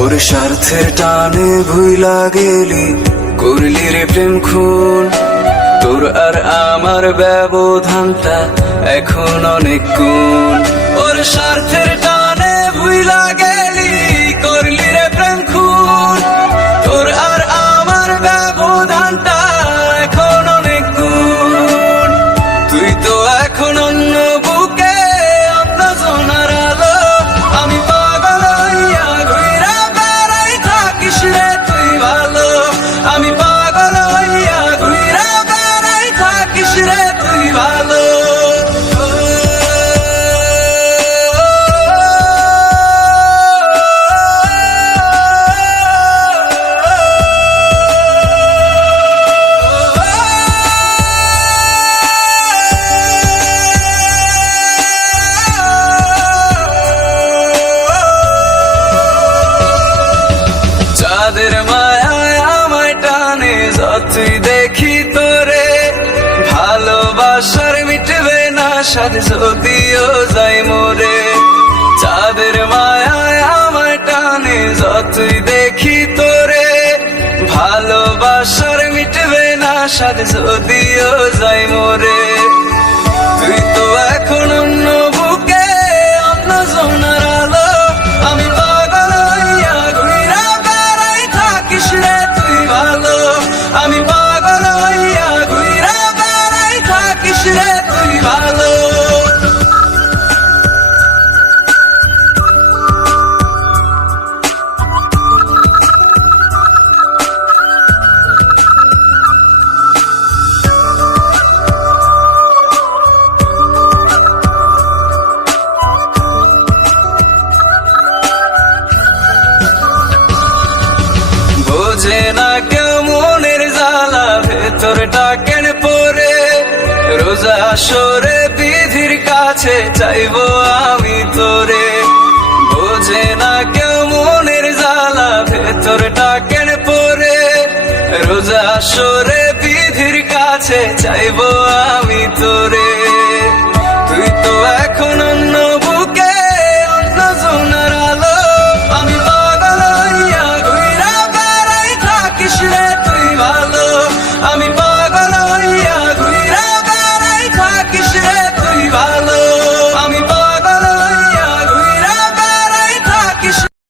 ওর স্বার্থের টানে ভুইলা গেলি, করলি রে প্রেম খুন। তোর আর আমার ব্যবধানটা এখন অনেক গুণ। ওর স্বার্থের টানে ভুইলা গেলি, করলি রে প্রেম খুন। তোর আর আমার ব্যবধানটা এখন অনেক গুণ। তুই তো এখন অন্য বুকে, অন্য সোনার আলো। আমি পাগল হইয়া ঘুইরা বেড়াই, থাকিস রে তুই ভালো। আমি পাগল হইয়া ঘুইরা বেড়াই, থাকিস রে তুই ভালো। চাঁদের মায়ায় আমায় টানে, যতই দেখি তোরে। ভালোবাসার মিটবে না স্বাদ, যদিও যাই মোরে। চাঁদের মায়ায় আমায় টানে, যতই দেখি তোরে। ভালোবাসার মিটবে না স্বাদ, যদিও যাই মোরে। তুই তো এখন অন্য বুকে, অন্য সোনার আলো। আমি পাগল হইয়া ঘুইরা বেড়াই, থাকিস রে তুই ভালো। আমি পাগল হইয়া ঘুইরা বেড়াই, থাকিস রে তুই ভালো। বোঝে না কেউ মনের জ্বালা, ভেতরটা কেন পড়ে। রোজা সরে বিধির কাছে চাইবো আমি তোরে। বোঝে না কেউ মনের জ্বালা, ভেতরটা কেন পড়ে। রোজা সরে বিধির কাছে চাইবো আমি তোরে।